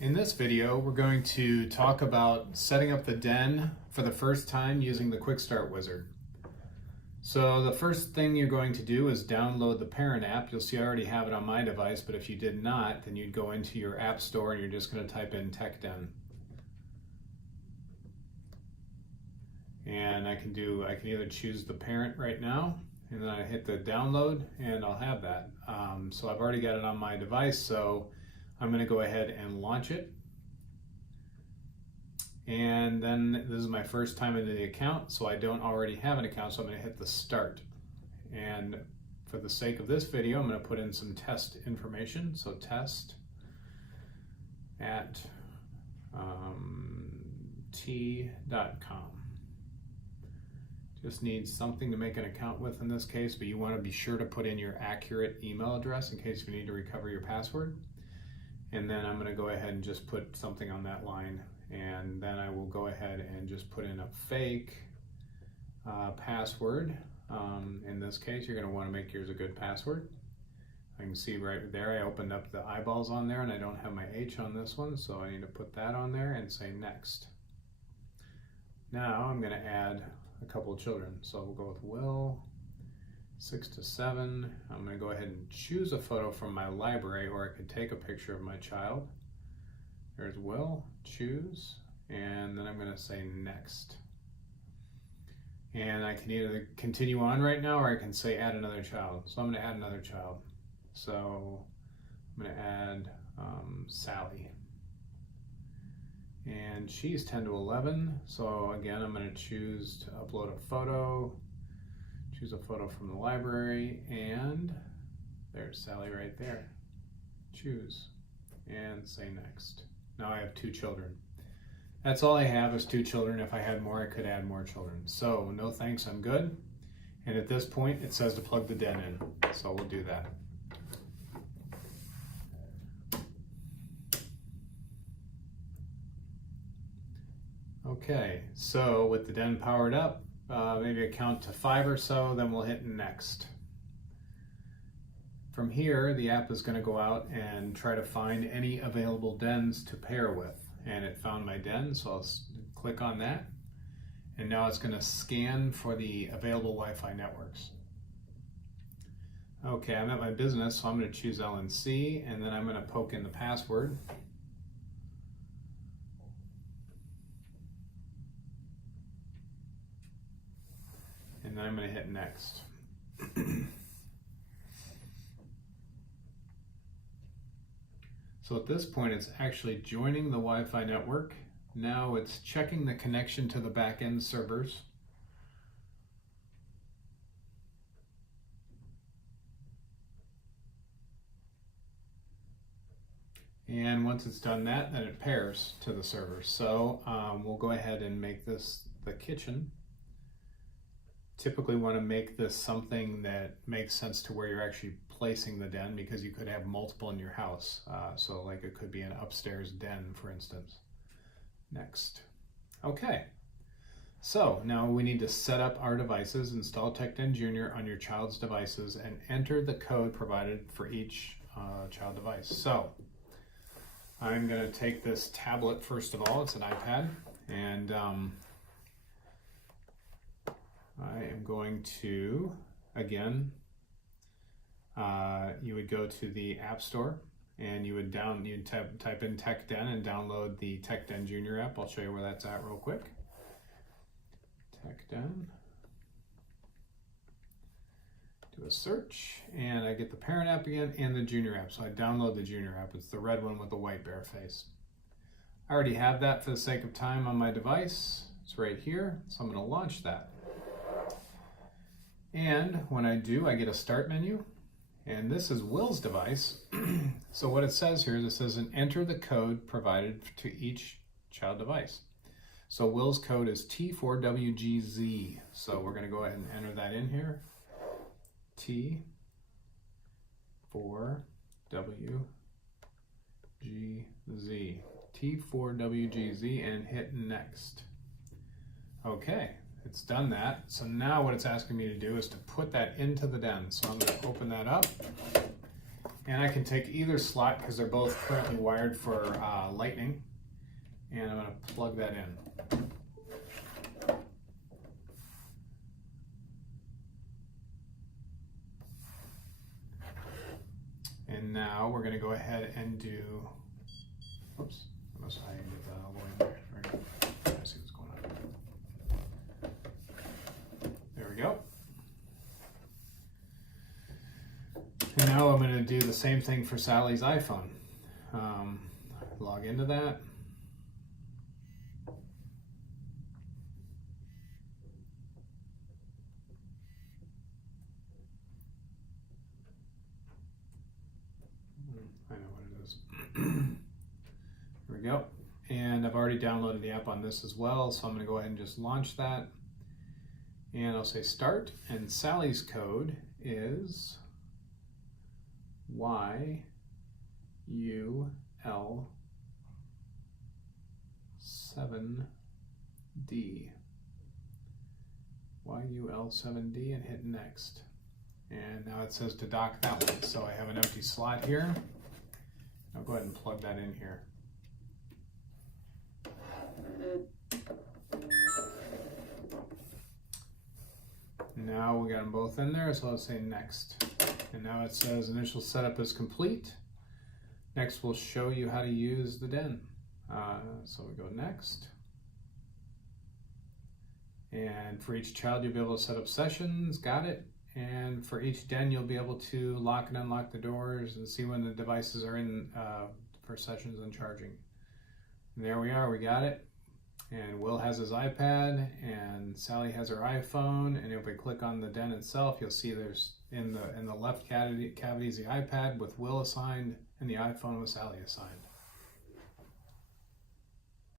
In this video, we're going to talk about setting up the den for the first time using the Quick Start wizard. So the first thing you're going to do is download the parent app. You'll see I already have it on my device, but if you did not, then you'd go into your app store and you're just going to type in TechDen. And I can either choose the parent right now, and then I hit the download and I'll have that. So I've already got it on my device, so I'm going to go ahead and launch it. And then this is my first time into the account, so I don't already have an account, so I'm going to hit the start. And for the sake of this video, I'm going to put in some test information. So test at t.com. Just needs something to make an account with in this case, but you want to be sure to put in your accurate email address in case you need to recover your password. And then I'm going to go ahead and just put something on that line, and then I will go ahead and just put in a fake password. In this case, you're going to want to make yours a good password. I can see right there I opened up the eyeballs on there and I don't have my H on this one, so I need to put that on there and say next. Now I'm going to add a couple of children, so we'll go with Will, 6 to 7. I'm going to go ahead and choose a photo from my library, or I could take a picture of my child. There's Will, choose, and then I'm going to say next. And I can either continue on right now, or I can say add another child. So I'm going to add another child. So I'm going to add Sally. And she's 10 to 11. So again, I'm going to choose to upload a photo. Choose a photo from the library, and there's Sally right there. Choose and say next. Now I have 2 children. That's all I have is 2 children. If I had more, I could add more children. So no thanks, I'm good. And at this point, it says to plug the den in. So we'll do that. Okay, so with the den powered up, maybe a count to 5 or so, then we'll hit next. From here, the app is going to go out and try to find any available dens to pair with. And it found my den, so I'll click on that. And now it's going to scan for the available Wi-Fi networks. Okay, I'm at my business, so I'm going to choose LNC, and then I'm going to poke in the password. And then I'm going to hit next. So at this point, it's actually joining the Wi-Fi network. Now it's checking the connection to the back-end servers. And once it's done that, then it pairs to the servers. So we'll go ahead and make this the kitchen. Typically want to make this something that makes sense to where you're actually placing the den, because you could have multiple in your house. So like it could be an upstairs den, for instance. Next. Okay. So now we need to set up our devices, install TechDen Junior on your child's devices, and enter the code provided for each child device. So I'm going to take this tablet first of all. It's an iPad, and I am going to, again, you would go to the App Store and you'd type in TechDen and download the TechDen Junior app. I'll show you where that's at real quick. TechDen. Do a search, and I get the parent app again and the Junior app. So I download the Junior app. It's the red one with the white bear face. I already have that for the sake of time on my device. It's right here, so I'm going to launch that. And when I do, I get a start menu, and this is Will's device. So what it says here is it says enter the code provided to each child device. So Will's code is T4WGZ. So we're going to go ahead and enter that in here. T4WGZ. T4WGZ, and hit next. Okay. It's done that. So now what it's asking me to do is to put that into the den. So I'm going to open that up, And I can take either slot because they're both currently wired for lightning, and I'm going to plug that in. And now we're going to go ahead and do, oops, unless I did that all the way in there. Right. I see what's going on. There we go. And now I'm going to do the same thing for Sally's iPhone. Log into that. I know what it is. Here we go. And I've already downloaded the app on this as well, so I'm going to go ahead and just launch that. And I'll say start, and Sally's code is YUL7D. YUL7D, and hit next. And now it says to dock that one. So I have an empty slot here. I'll go ahead and plug that in here. Now we got them both in there, so let's say next. And now it says initial setup is complete. Next we'll show you how to use the den. So we go next. And for each child you'll be able to set up sessions, got it. And for each den you'll be able to lock and unlock the doors and see when the devices are in for sessions and charging. And there we are, we got it. And Will has his iPad, and Sally has her iPhone. And if we click on the den itself, you'll see there's in the left cavity is the iPad with Will assigned, and the iPhone with Sally assigned.